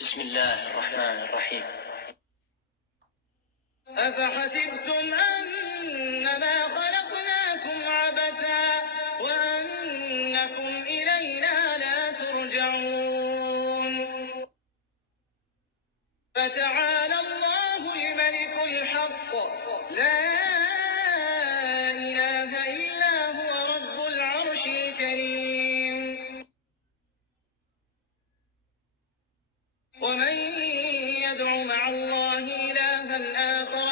بسم الله الرحمن الرحيم. أفحسبتم أنما خلقناكم عبثا وأنكم إلينا لا ترجعون فتعالى الله الملك الحق لا إله إلا هو رب العرش الكريم. ومن يدع مع الله إلها آخر